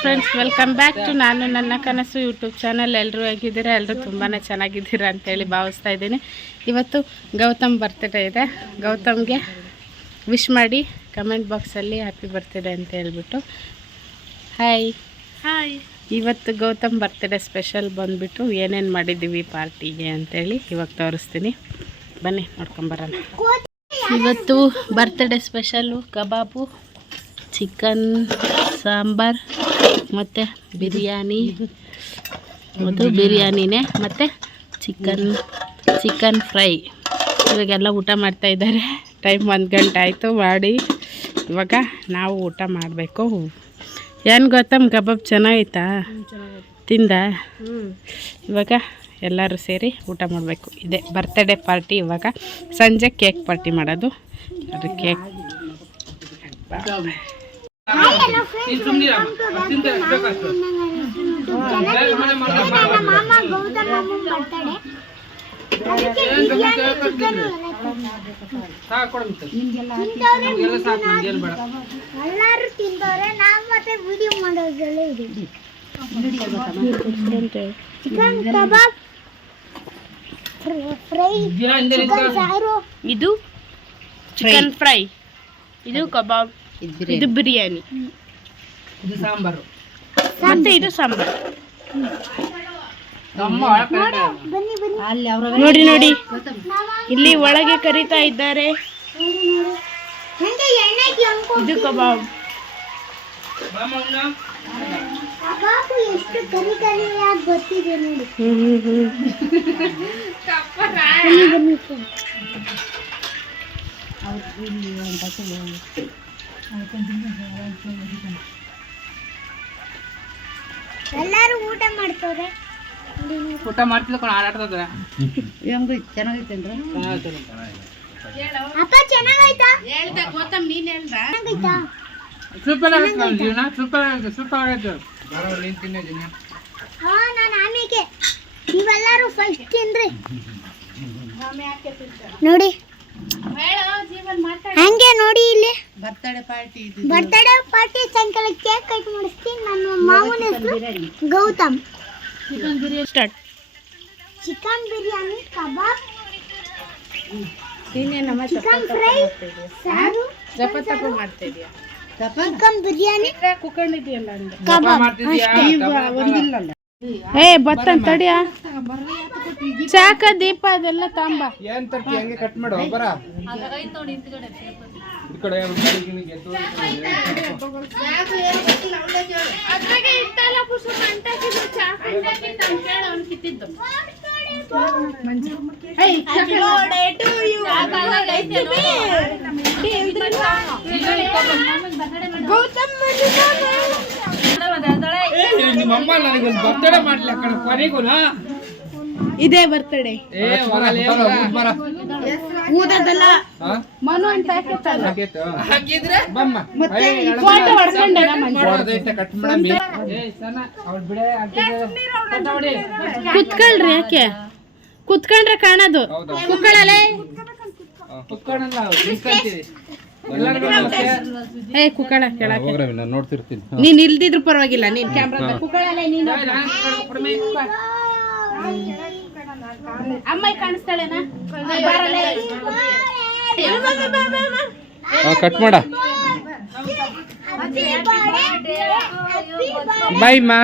Friends welcome back to ನಾನು ನನ್ನ ಕನಸು ಯೂಟ್ಯೂಬ್ ಚಾನಲ್ ಎಲ್ಲರೂ ಹೇಗಿದ್ದೀರಾ? ಎಲ್ಲರೂ ತುಂಬಾ ಚೆನ್ನಾಗಿದ್ದೀರಾ ಅಂತೇಳಿ ಭಾವಿಸ್ತಾ ಇದ್ದೀನಿ. ಇವತ್ತು ಗೌತಮ್ ಬರ್ತ್ಡೇ ಇದೆ. ಗೌತಮ್ಗೆ ವಿಶ್ ಮಾಡಿ ಕಮೆಂಟ್ ಬಾಕ್ಸಲ್ಲಿ ಹ್ಯಾಪಿ ಬರ್ತ್ಡೇ ಅಂತ ಹೇಳ್ಬಿಟ್ಟು. ಹಾಯ್ ಹಾಯ್ ಇವತ್ತು ಗೌತಮ್ ಬರ್ತ್ಡೇ ಸ್ಪೆಷಲ್ ಬಂದುಬಿಟ್ಟು ಏನೇನು ಮಾಡಿದ್ದೀವಿ ಪಾರ್ಟಿಗೆ ಅಂತೇಳಿ ಇವಾಗ ತೋರಿಸ್ತೀನಿ. ಬನ್ನಿ ನೋಡ್ಕೊಂಬರೋಣ ಇವತ್ತು birthday special kebab chicken sambar. ಮತ್ತು ಬಿರಿಯಾನಿ. ಅದು ಬಿರಿಯಾನಿನೇ, ಮತ್ತು ಚಿಕನ್ ಚಿಕನ್ ಫ್ರೈ ಇವಾಗೆಲ್ಲ ಊಟ ಮಾಡ್ತಾ ಇದ್ದಾರೆ. ಟೈಮ್ ಒಂದು ಗಂಟೆ ಆಯಿತು ಮಾಡಿ. ಇವಾಗ ನಾವು ಊಟ ಮಾಡಬೇಕು. ಏನು ಗೊತ್ತಮ್ಮ ಕಬಾಬ್ ಚೆನ್ನಾಗೈತಾ? ತಿಂದ? ಇವಾಗ ಎಲ್ಲರೂ ಸೇರಿ ಊಟ ಮಾಡಬೇಕು. ಇದೆ ಬರ್ತ್ಡೇ ಪಾರ್ಟಿ ಇವಾಗ. ಸಂಜೆ ಕೇಕ್ ಪಾರ್ಟಿ ಮಾಡೋದು. ಅದು ಕೇಕ್ ಎಲ್ಲಾರು ತಿಂದವ್ರೆ. ನಾವು ಮತ್ತೆ ವಿಡಿಯೋ ಮಾಡೋದ್ರಲ್ಲೇ ಚಿಕನ್ ಕಬಾಬ್ ಫ್ರೈ ಚಿಕನ್ ಸಾರು. ಇದು ಚಿಕನ್ ಫ್ರೈ. ಇದು ಕಬಾಬ್. ಇದು ಬಿರಿಯಾನಿ. ಮತ್ತೆ ಇದು ಸಾಂಬಾರು. ಬನ್ನಿ ಬನ್ನಿ. ನೋಡಿ ನೋಡಿ. ಇಲ್ಲಿ ಒಳಗೆ ಕರಿತಾ ಇದ್ದಾರೆ. ಇದು ಕಬಾಬ್. ಹ್ಮ್ ಹ್ಮ್ ಗೊತ್ತಿದೆ ನೋಡಿ. ಹ್ಮ್ ಹ್ಮ್ ಹ್ಮ್ ಬನ್ನಿ. ಎಲ್ಲಾರು ಊಟ ಮಾಡ್ತವ್ರೆ? ಊಟ ಮಾಡ್ತಿದ್ದ ಕಣ ಆಟಾಡ್ತದ ಅಪ್ಪ ಚೆನ್ನಾಗಾಯ್ತಾ? ಹೇಳ್ದ ಗೌತಮ್ ನೀನ್ ಹೇಳ್ದ. ಚೆನ್ನಾಗೈತಾ ಸೂಪರ್ ಆಗೈತೆ ನಮ್ಮ ಜೀವನ ಸೂಪರ್ ಆಗೈತೆ ಸೂಪರ್ ಆಗೈತೆ ಹಾ ನಾನು ಆಮೇಲೆ ನೀವೆಲ್ಲರೂ ಫಸ್ಟ್ ತಿನ್ರಿ. ನೋಡಿ. ಹಂಗೆ ನೋಡಿ ಇಲ್ಲಿ. ಬರ್ತಡೇ ಪಾರ್ಟಿ ಬರ್ತಡೇ ಪಾರ್ಟಿ ಸಾಯಂಕಾಲ ಕೇಕ್ ಕಟ್ ಮಾಡಿಸ್ತೀನಿ. ನನ್ನ ಮಾವನ ಹೆಸರು Gautam. Chicken biryani start chicken biryani kebab ನೀನೇನಮ್ಮ chicken fry ಸಾರು ಚಪಾತಿ ಇದೀಯಾ ಚಿಕನ್ ಬಿರಿಯಾನಿ ಕುತ್ಕೊಂಡಿದ್ಯಲ್ಲ ಅಂದೆ ಕಬಾಬ್ ಮಾಡ್ತಿದ್ಯಾ? ಏ ಬತ್ತನ್ ತಡಿಯ? ಚಾಕ ದೀಪ ಅದೆಲ್ಲ ತಾಂಬ. ಏನ್ ತರ್ತಿ ಹಂಗೆ ಕಟ್ ಮಾಡು ಬರ. ಈ ಕಡೆ ಏ, ನಿಮ್ಮ ಅಮ್ಮ ನನಗೊಂದು ಬರ್ತಡೇ ಮಾಡ್ಲಿ ಕಣ ಕೊನೆಗೂನ ಇದೇ ಬರ್ತಡೆ. ಊದದಲ್ಲ? ಮನು ಅಂತ ಫೋಟೋ. ಕುತ್ಕೊಳ್ರಿ ಯಾಕೆ? ಕುತ್ಕೊಂಡ್ರೆ ಕಾಣೋದು. ನಿಂತ್ಕೊಂತೀರಿ. ಏ ಕುಕ್ಕಳ ಕೆಳಗೆ ನೋಡ್ತಿರ್ತೀನಿ. ನೀನ್ ಇಲ್ದಿದ್ರು ಪರವಾಗಿಲ್ಲ ನೀನ್ ಕ್ಯಾಮ್ರಾ ಕುಕ್ಕಳಲೆ ನೀನು. ಏ, ನಾನ್ ಕಡೆ ಕೊಡ್ಮೆ. ಅಮ್ಮ ಕಾಣಿಸ್ತಾಳೆನಾ ಕಟ್ ಮಾಡ. ಬಾಯ್ ಮಾ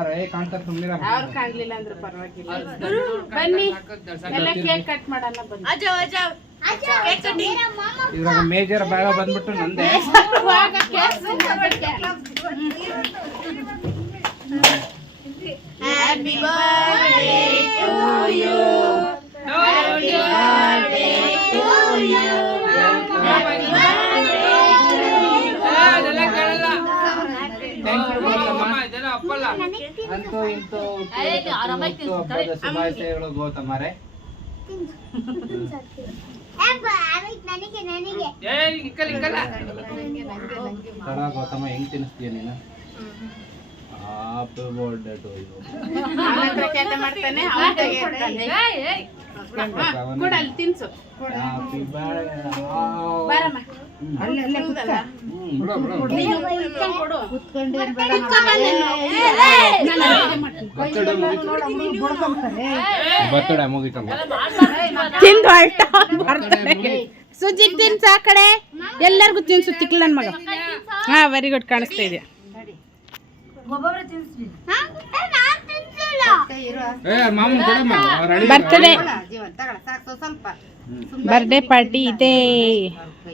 ಯಾರ? ಕಾಣ್ತಾರ ಸುಮ್ಮನೆ ಅವ್ರು ಕಾಣ್ಲಿಲ್ಲ ಅಂದ್ರೆ ಪರವಾಗಿಲ್ಲ. ಬನ್ನಿ. ಎಲ್ಲ ಕೇಕ್ ಕಟ್ ಮಾಡೋಣ ಬನ್ನಿ. ಮೇಜರ್ ಭಾಗ ಬಂದ್ಬಿಟ್ಟು ನಂದೆ. ಹ್ಯಾಪಿ ಬರ್ತ್ಡೇ ಟು Happy ಅಂತೂ ಇಂತೂ ಹಬ್ಬದ ಶುಭಾಶಯಗಳು ಗೌತಮರೇ. ನನಗೆ ನನಗೆ. ತಡ ಗೌತಮ ಹೆಂಗ್ ತಿನ್ನಿಸ್ತೀಯ ನೀನು? Happy birthday to you happy birthday birthday ಮುಗಿತಮ್ಮ ತಿಂದು ಅಲ್ಟ ಸುಜಿ ತಿನ್ಸ ಆ ಕಡೆ. ಎಲ್ಲರಿಗೂ ತಿನ್ಸು ತಿಕ್ಲ ನನ್ ಮಗ. ಹಾ ವೆರಿ ಗುಡ್ ಕಾಣಿಸ್ತಾ ಇದೆ. ಏ ಮಾಮನ್ ಕೊಡಮ್ಮ ಅವ್ರ ಅಳಿಯ- ಬರ್ತಡೇ. ಹ್ಮ್. ಬರ್ಡೇ ಪಾರ್ಟಿ ಇದೆ.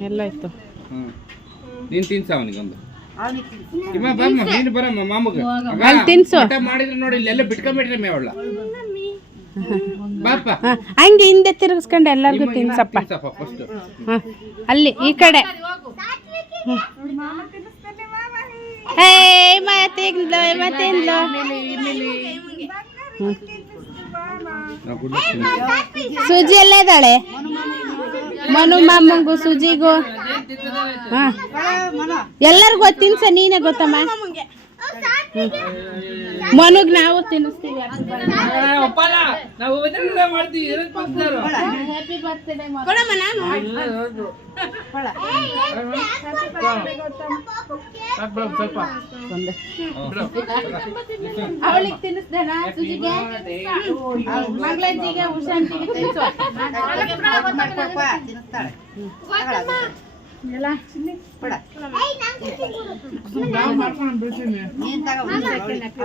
ಎಲ್ಲ ಇತ್ತು. ನೀನ್ ತಿನ್ಸ ಅವನಿಗೊಂದು ಇಮ್ಮ ಬಮ್ಮ ನೀನು ಬರಮ್ಮ ಮಾಮಗ. ಅಲ್ಲಿ ತಿನ್ಸು. ಊಟ ಮಾಡಿದ್ರೆ ನೋಡಿ ಇಲ್ಲೆಲ್ಲ ಬಾಪ ಹಂಗೆ ಹಿಂದೆ ತಿರುಗಿಸ್ಕೊಂಡು ಎಲ್ಲರಿಗೂ ತಿನ್ಸಪ್ಪ. ತಿನ್ಸಪ್ಪ ಫಸ್ಟ್ ಹ, ಅಲ್ಲಿ ಈ ಕಡೆ. ಏಯ್ ಮತ್ತಿಂದ್ಲು ಮತ್ತಿಂದ್ಲು ನಾವು ಕುಡಿಸ್ತೀನಿ ಸುಜಿ ಎಲ್ಲ ಇದ್ದಾಳೆ? ಮನು ಮಾಮಂಗು ಸುಜಿಗೂ. ಹ. ಎಲ್ಲರಿಗೂ ತಿನ್ಸ ನೀನೇ ಗೊತ್ತಮ್ಮ. ಮನುಗ್ ನಾವು ತಿನ್ನಿಸ್ತೀವಿ ನಾವು ಮಾಡ್ತೀವಿ ಹ್ಯಾಪಿ ಬರ್ತ್ಡೇ ಸ್ವಲ್ಪ ಅವಳಿಗೆ ತಿನ್ನಿಸ್ದೇನ ಸುಜಿಗೆ? ಮಂಗಳಜ್ಜಿಗೆ ಉಷಾಂತಿಗೆ ತಿನ್ಸು ಎಲ್ಲ? ಕೊಡಲ್ಲ ಆಂಟಿಗೆ ಅಲ್ಲ ಕೂಲ ಸರಿ ಪ್ಲೇಟ್ಗೆ ಹಾಕ್ರಿ ಮಂಗಳಜ್ಜಿಗೆ ತಿನ್ ತಿನ್ನ ಹ್ಯಾಪಿ ಬರ್ಡೇ ಚೆನ್ನಾಗಿತ್ತಾ